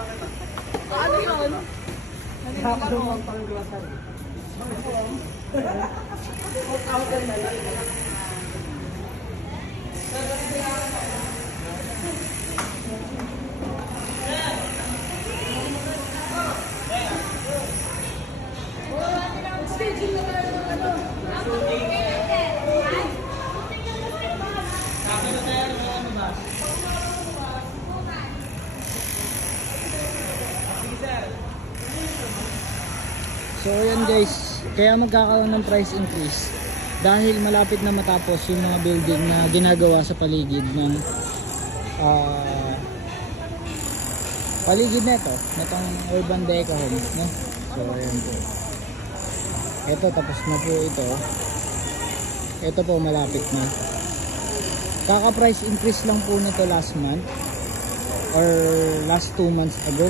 Ano yun? So ayan guys, kaya magkakaroon ng price increase dahil malapit na matapos yung mga building na ginagawa sa paligid ng paligid nito, itong Urban Deca Home, no? So ayan po. Ito tapos na po ito. Ito po malapit na. Kaka price increase lang po nito last month or last 2 months ago.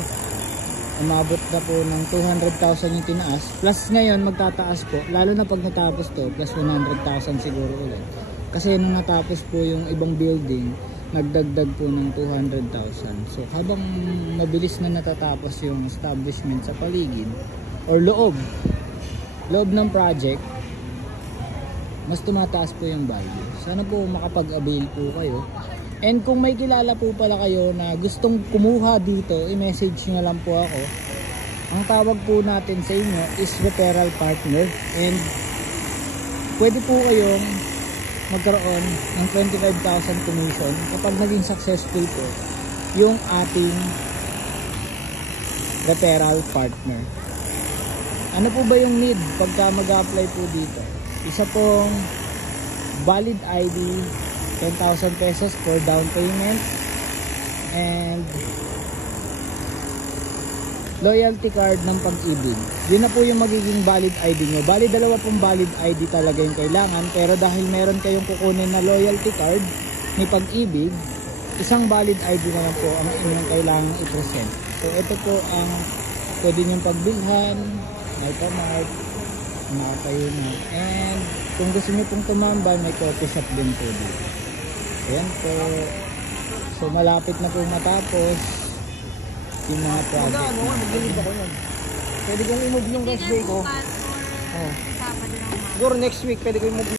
Umabot na po ng 200,000 yung tinaas. Plus ngayon magtataas po. Lalo na pag natapos to, plus 100,000 siguro ulit. Kasi nung natapos po yung ibang building, nagdagdag po ng 200,000. So habang mabilis na natatapos yung establishment sa paligid or loob ng project, mas tumataas po yung value. Sana po makapag-avail po kayo. And kung may kilala po pala kayo na gustong kumuha dito, i-message nyo lang po ako. Ang tawag po natin sa inyo is referral partner. And pwede po kayong magkaroon ng 25,000 commission kapag naging successful po yung ating referral partner. Ano po ba yung need pagka mag-apply po dito? Isa pong valid ID, 10,000 pesos for down payment, and loyalty card ng Pag-ibig. Yun na po yung magiging valid ID nyo. Bali dalawa pong valid ID talaga yung kailangan, pero dahil meron kayong kukunin na loyalty card ni Pag-ibig, isang valid ID na lang po ang inyong kailangan i-present. So ito po ang pwede nyong pagbilhan, Hypermart, mga kayo na. And kung gusto nyo pong tumambay, may coffee shop din po dito. Ayan po. So malapit na po matapos yung mga project. Pwede kong i-move yung gas day ko. Siguro next week pwede ko i-move.